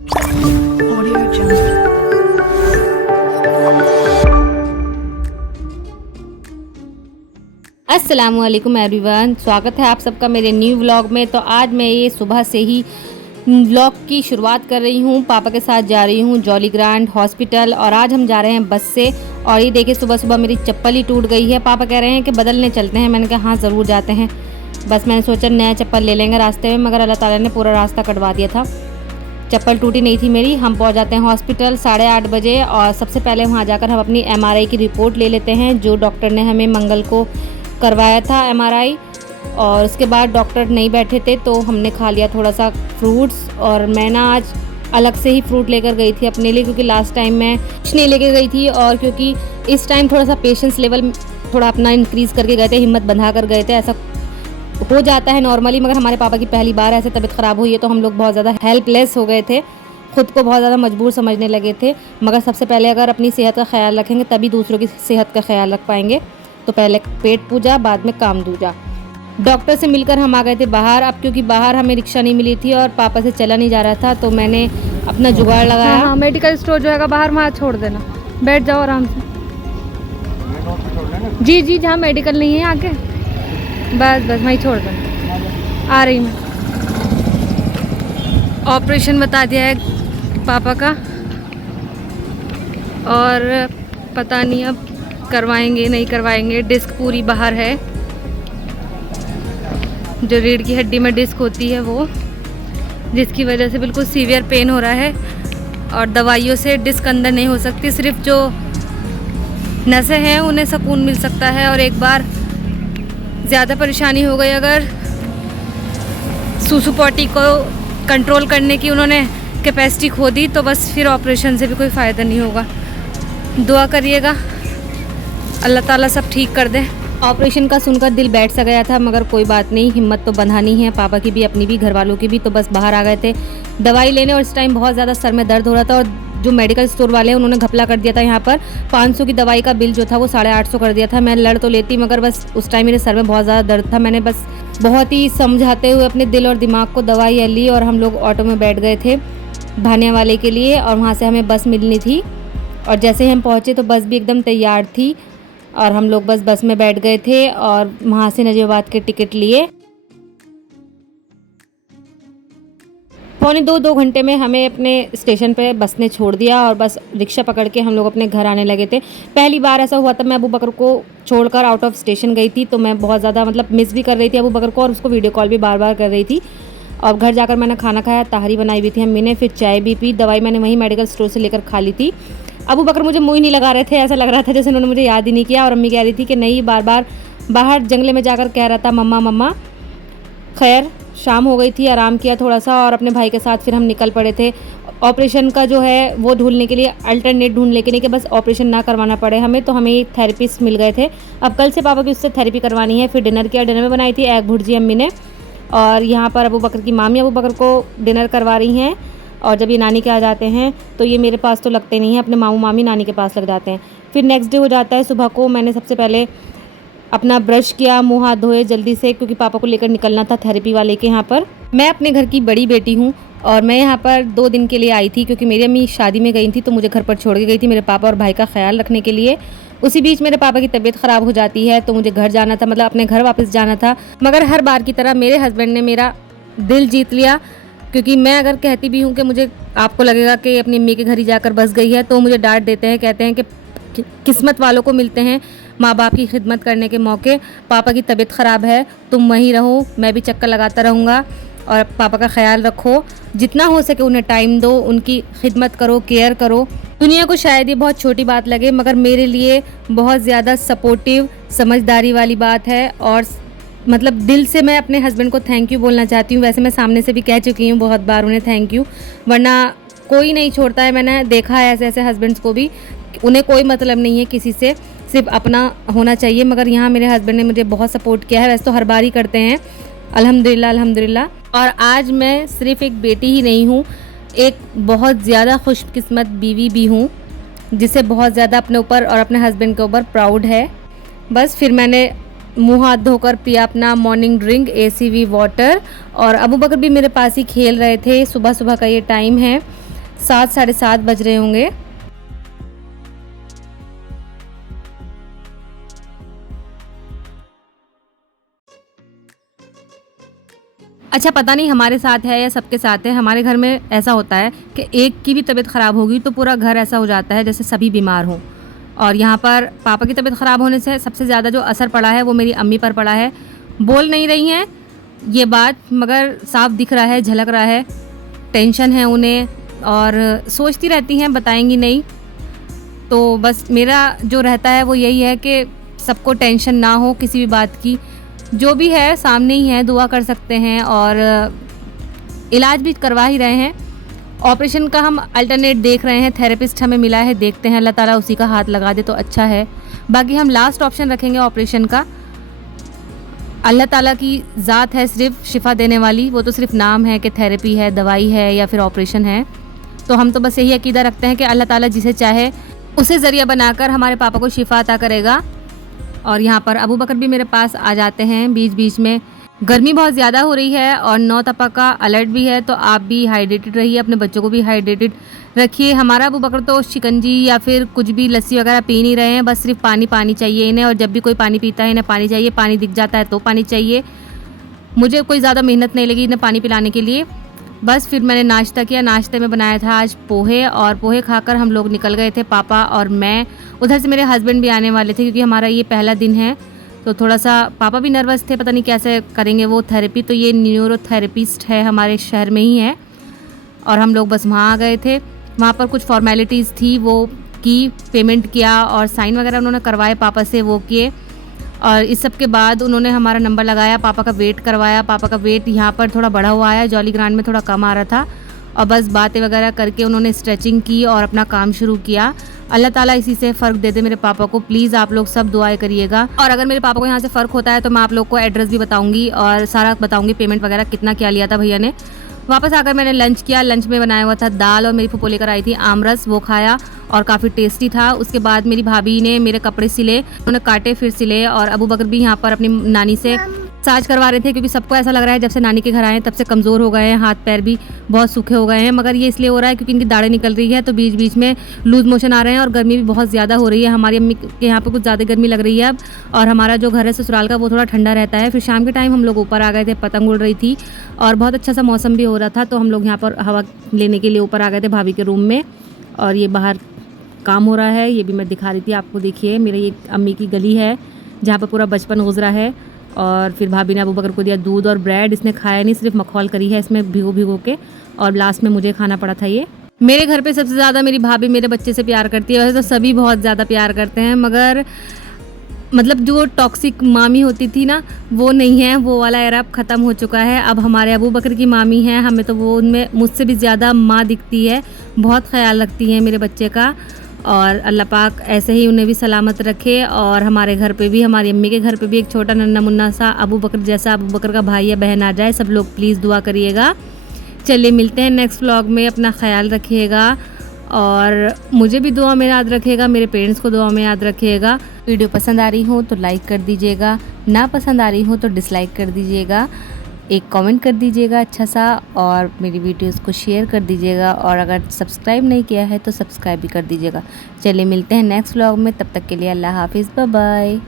Audio Jungle. अस्सलामुअलैकुम everyone, स्वागत है आप सबका मेरे न्यू व्लॉग में। तो आज मैं ये सुबह से ही व्लॉग की शुरुआत कर रही हूँ। पापा के साथ जा रही हूँ जॉली ग्रांट हॉस्पिटल और आज हम जा रहे हैं बस से। और ये देखिए सुबह सुबह मेरी चप्पल ही टूट गई है। पापा कह रहे हैं कि बदलने चलते हैं। मैंने कहा हाँ ज़रूर जाते हैं। बस मैंने सोचा नया चप्पल ले लेंगे रास्ते में, मगर अल्लाह ताला ने पूरा रास्ता कटवा दिया था। चप्पल टूटी नहीं थी मेरी। हम पहुंच जाते हैं हॉस्पिटल 8:30 बजे और सबसे पहले वहां जाकर हम अपनी MRI की रिपोर्ट ले लेते हैं जो डॉक्टर ने हमें मंगल को करवाया था MRI। और उसके बाद डॉक्टर नहीं बैठे थे तो हमने खा लिया थोड़ा सा फ्रूट्स। और मैं ना आज अलग से ही फ्रूट लेकर गई थी अपने लिए, क्योंकि लास्ट टाइम मैं कुछ नहीं लेकर गई थी और क्योंकि इस टाइम थोड़ा सा पेशेंस लेवल थोड़ा अपना इंक्रीज़ करके गए थे, हिम्मत बंधा कर गए थे। ऐसा हो जाता है नॉर्मली, मगर हमारे पापा की पहली बार ऐसे तबीयत ख़राब हुई है तो हम लोग बहुत ज़्यादा हेल्पलेस हो गए थे, खुद को बहुत ज़्यादा मजबूर समझने लगे थे। मगर सबसे पहले अगर अपनी सेहत का ख्याल रखेंगे तभी दूसरों की सेहत का ख्याल रख पाएंगे। तो पहले पेट पूजा, बाद में काम दूजा। डॉक्टर से मिलकर हम आ गए थे बाहर। अब क्योंकि बाहर हमें रिक्शा नहीं मिली थी और पापा से चला नहीं जा रहा था तो मैंने अपना जुगाड़ लगाया। हाँ, मेडिकल स्टोर जो है बाहर, वहाँ छोड़ देना, बैठ जाओ आराम से। जी जी, जहाँ मेडिकल नहीं है आगे, बस बस वहीं छोड़ देना। आ रही मैं। ऑपरेशन बता दिया है पापा का और पता नहीं अब करवाएंगे नहीं करवाएंगे। डिस्क पूरी बाहर है, जो रीढ़ की हड्डी में डिस्क होती है वो, जिसकी वजह से बिल्कुल सीवियर पेन हो रहा है और दवाइयों से डिस्क अंदर नहीं हो सकती। सिर्फ जो नसें हैं उन्हें सुकून मिल सकता है। और एक बार ज़्यादा परेशानी हो गई, अगर सुसु पॉटी को कंट्रोल करने की उन्होंने कैपेसिटी खो दी तो बस फिर ऑपरेशन से भी कोई फ़ायदा नहीं होगा। दुआ करिएगा अल्लाह ताला सब ठीक कर दे। ऑपरेशन का सुनकर दिल बैठ सा गया था, मगर कोई बात नहीं, हिम्मत तो बंधानी है, पापा की भी, अपनी भी, घर वालों की भी। तो बस बाहर आ गए थे दवाई लेने और इस टाइम बहुत ज़्यादा सर में दर्द हो रहा था। और जो मेडिकल स्टोर वाले हैं उन्होंने घपला कर दिया था। यहाँ पर 500 की दवाई का बिल जो था वो 850 कर दिया था। मैं लड़ तो लेती, मगर बस उस टाइम मेरे सर में बहुत ज़्यादा दर्द था। मैंने बस बहुत ही समझाते हुए अपने दिल और दिमाग को दवाई ली और हम लोग ऑटो में बैठ गए थे भाने वाले के लिए। और वहाँ से हमें बस मिलनी थी और जैसे ही हम पहुँचे तो बस भी एकदम तैयार थी और हम लोग बस में बैठ गए थे और वहाँ से नजीबाबाद के टिकट लिए। पौने 2 घंटे में हमें अपने स्टेशन पे बस ने छोड़ दिया और बस रिक्शा पकड़ के हम लोग अपने घर आने लगे थे। पहली बार ऐसा हुआ था, मैं अबू बकर को छोड़कर आउट ऑफ स्टेशन गई थी तो मैं बहुत ज़्यादा मिस भी कर रही थी अबू बकर को और उसको वीडियो कॉल भी बार बार कर रही थी। और घर जाकर मैंने खाना खाया, ताहरी बनाई हुई थी अम्मी ने, फिर चाय भी पी। दवाई मैंने वहीं मेडिकल स्टोर से लेकर खा ली थी। अबू बकर मुझे मुँह ही नहीं लगा रहे थे, ऐसा लग रहा था जैसे उन्होंने मुझे याद ही नहीं किया। और अम्मी कह रही थी कि नहीं, बार बार बाहर जंगले में जाकर कह रहा था मम्मा मम्मा। खैर शाम हो गई थी, आराम किया थोड़ा सा और अपने भाई के साथ फिर हम निकल पड़े थे ऑपरेशन का जो है वो ढूंढने के लिए, अल्टरनेट ढूंढने के लिए कि बस ऑपरेशन ना करवाना पड़े हमें। तो हमें थेरेपिस्ट मिल गए थे। अब कल से पापा की उससे थेरेपी करवानी है। फिर डिनर किया, डिनर में बनाई थी एग भुर्जी अम्मी ने। और यहाँ पर अबू बकर की मामी अबू बकर को डिनर करवा रही हैं। और जब ये नानी के आ जाते हैं तो ये मेरे पास तो लगते नहीं हैं, अपने मामू मामी नानी के पास लग जाते हैं। फिर नेक्स्ट डे हो जाता है। सुबह को मैंने सबसे पहले अपना ब्रश किया, मुंह हाथ धोए जल्दी से, क्योंकि पापा को लेकर निकलना था थेरेपी वाले के यहाँ पर। मैं अपने घर की बड़ी बेटी हूँ और मैं यहाँ पर 2 दिन के लिए आई थी, क्योंकि मेरी अम्मी शादी में गई थी तो मुझे घर पर छोड़ के गई थी मेरे पापा और भाई का ख्याल रखने के लिए। उसी बीच मेरे पापा की तबीयत ख़राब हो जाती है तो मुझे घर जाना था, अपने घर वापस जाना था। मगर हर बार की तरह मेरे हस्बैंड ने मेरा दिल जीत लिया, क्योंकि मैं अगर कहती भी हूँ कि मुझे, आपको लगेगा कि अपनी अम्मी के घर ही जाकर बस गई है, तो मुझे डांट देते हैं, कहते हैं कि किस्मत वालों को मिलते हैं माँ बाप की खिदमत करने के मौके। पापा की तबीयत ख़राब है, तुम वहीं रहो, मैं भी चक्कर लगाता रहूँगा और पापा का ख्याल रखो, जितना हो सके उन्हें टाइम दो, उनकी खिदमत करो, केयर करो। दुनिया को शायद ये बहुत छोटी बात लगे, मगर मेरे लिए बहुत ज़्यादा सपोर्टिव, समझदारी वाली बात है। और दिल से मैं अपने हस्बैंड को थैंक यू बोलना चाहती हूँ। वैसे मैं सामने से भी कह चुकी हूँ बहुत बार उन्हें थैंक यू, वरना कोई नहीं छोड़ता है। मैंने देखा है ऐसे ऐसे हस्बैंड्स को भी, उन्हें कोई मतलब नहीं है किसी से, सिर्फ अपना होना चाहिए। मगर यहाँ मेरे हस्बैंड ने मुझे बहुत सपोर्ट किया है। वैसे तो हर बार ही करते हैं, अल्हम्दुलिल्लाह अल्हम्दुलिल्लाह। और आज मैं सिर्फ एक बेटी ही नहीं हूँ, एक बहुत ज़्यादा खुशकिस्मत बीवी भी हूँ, जिसे बहुत ज़्यादा अपने ऊपर और अपने हस्बैंड के ऊपर प्राउड है। बस फिर मैंने मुंह हाथ धोकर पिया अपना मॉर्निंग ड्रिंक ACV वाटर। और अबू बकर भी मेरे पास ही खेल रहे थे। सुबह सुबह का ये टाइम है 7 साढ़े 7 बज रहे होंगे। अच्छा, पता नहीं हमारे साथ है या सबके साथ है, हमारे घर में ऐसा होता है कि एक की भी तबीयत ख़राब होगी तो पूरा घर ऐसा हो जाता है जैसे सभी बीमार हों। और यहाँ पर पापा की तबीयत ख़राब होने से सबसे ज़्यादा जो असर पड़ा है वो मेरी अम्मी पर पड़ा है। बोल नहीं रही हैं ये बात, मगर साफ दिख रहा है, झलक रहा है। टेंशन है उन्हें और सोचती रहती हैं, बताएंगी नहीं। तो बस मेरा जो रहता है वो यही है कि सबको टेंशन ना हो किसी भी बात की, जो भी है सामने ही है, दुआ कर सकते हैं और इलाज भी करवा ही रहे हैं। ऑपरेशन का हम अल्टरनेट देख रहे हैं, थेरेपिस्ट हमें मिला है, देखते हैं अल्लाह ताला उसी का हाथ लगा दे तो अच्छा है। बाकी हम लास्ट ऑप्शन रखेंगे ऑपरेशन का। अल्लाह ताला की ज़ात है सिर्फ शिफा देने वाली, वो तो सिर्फ नाम है कि थेरेपी है, दवाई है या फिर ऑपरेशन है। तो हम तो बस यही अकीदा रखते हैं कि अल्लाह ताला जिसे चाहे उसे ज़रिया बनाकर हमारे पापा को शिफा अता करेगा। और यहाँ पर अबू बकर भी मेरे पास आ जाते हैं बीच बीच में। गर्मी बहुत ज़्यादा हो रही है और 9 तपा का अलर्ट भी है, तो आप भी हाइड्रेटेड रहिए, अपने बच्चों को भी हाइड्रेटेड रखिए। हमारा अबू बकर तो शिकंजी या फिर कुछ भी लस्सी वगैरह पी नहीं रहे हैं, बस सिर्फ पानी चाहिए इन्हें। और जब भी कोई पानी पीता है इन्हें पानी चाहिए, पानी दिख जाता है तो पानी चाहिए। मुझे कोई ज़्यादा मेहनत नहीं लगी इन्हें पानी पिलाने के लिए। बस फिर मैंने नाश्ता किया। नाश्ते में बनाया था आज पोहे, और पोहे खाकर हम लोग निकल गए थे, पापा और मैं। उधर से मेरे हस्बैंड भी आने वाले थे क्योंकि हमारा ये पहला दिन है, तो थोड़ा सा पापा भी नर्वस थे, पता नहीं कैसे करेंगे वो थेरेपी। तो ये न्यूरोथेरेपिस्ट है हमारे शहर में ही है, और हम लोग बस वहाँ आ गए थे। वहाँ पर कुछ फॉर्मेलिटीज़ थी वो की, पेमेंट किया और साइन वगैरह उन्होंने करवाए पापा से, वो किए। और इस सब के बाद उन्होंने हमारा नंबर लगाया, पापा का वेट करवाया। पापा का वेट यहाँ पर थोड़ा बढ़ा हुआ है, जॉली ग्रांड में थोड़ा कम आ रहा था। और बस बातें वगैरह करके उन्होंने स्ट्रेचिंग की और अपना काम शुरू किया। अल्लाह ताला इसी से फ़र्क दे दे मेरे पापा को। प्लीज़ आप लोग सब दुआएं करिएगा। और अगर मेरे पापा को यहाँ से फ़र्क होता है तो मैं आप लोग को एड्रेस भी बताऊँगी और सारा बताऊँगी, पेमेंट वगैरह कितना क्या लिया था भैया ने। वापस आकर मैंने लंच किया। लंच में बनाया हुआ था दाल, और मेरी फूफो लेकर आई थी आमरस, वो खाया और काफ़ी टेस्टी था। उसके बाद मेरी भाभी ने मेरे कपड़े सिले, उन्होंने काटे फिर सिले। और अबू बकर भी यहाँ पर अपनी नानी से मसाज करवा रहे थे क्योंकि सबको ऐसा लग रहा है जब से नानी के घर आए तब से कमज़ोर हो गए हैं, हाथ पैर भी बहुत सूखे हो गए हैं। मगर ये इसलिए हो रहा है क्योंकि इनकी दाढ़ें निकल रही है, तो बीच बीच में लूज मोशन आ रहे हैं और गर्मी भी बहुत ज़्यादा हो रही है। हमारी अम्मी के यहाँ पर कुछ ज़्यादा गर्मी लग रही है अब, और हमारा जो घर है ससुराल का वो थोड़ा ठंडा रहता है। फिर शाम के टाइम हम लोग ऊपर आ गए थे, पतंग उड़ रही थी और बहुत अच्छा सा मौसम भी हो रहा था, तो हम लोग यहाँ पर हवा लेने के लिए ऊपर आ गए थे भाभी के रूम में। और ये बाहर काम हो रहा है, ये भी मैं दिखा रही थी आपको। देखिए मेरे ये अम्मी की गली है जहाँ पर पूरा बचपन गुजरा है। और फिर भाभी ने अबू बकर को दिया दूध और ब्रेड, इसने खाया नहीं, सिर्फ मखौल करी है इसमें भिगो भिगो के, और लास्ट में मुझे खाना पड़ा था ये। मेरे घर पे सबसे ज़्यादा मेरी भाभी मेरे बच्चे से प्यार करती है। वैसे तो सभी बहुत ज़्यादा प्यार करते हैं, मगर मतलब जो टॉक्सिक मामी होती थी ना, वो नहीं है, वो वाला एरा अब ख़त्म हो चुका है। अब हमारे अबू बकर की मामी हैं, हमें तो वो उनमें मुझसे भी ज़्यादा माँ दिखती है, बहुत ख्याल रखती हैं मेरे बच्चे का। और अल्लाह पाक ऐसे ही उन्हें भी सलामत रखे। और हमारे घर पे भी, हमारी अम्मी के घर पे भी एक छोटा नन्ना मुन्ना सा अबू बकर जैसा अबू बकर का भाई या बहन आ जाए। सब लोग प्लीज़ दुआ करिएगा। चलिए मिलते हैं नेक्स्ट व्लॉग में, अपना ख्याल रखिएगा और मुझे भी दुआ में याद रखिएगा, मेरे पेरेंट्स को दुआ में याद रखिएगा। वीडियो पसंद आ रही हो तो लाइक कर दीजिएगा, ना पसंद आ रही हो तो डिसलाइक कर दीजिएगा, एक कमेंट कर दीजिएगा अच्छा सा, और मेरी वीडियोस को शेयर कर दीजिएगा। और अगर सब्सक्राइब नहीं किया है तो सब्सक्राइब भी कर दीजिएगा। चलिए मिलते हैं नेक्स्ट व्लॉग में, तब तक के लिए अल्लाह हाफिज़, बाय बाय।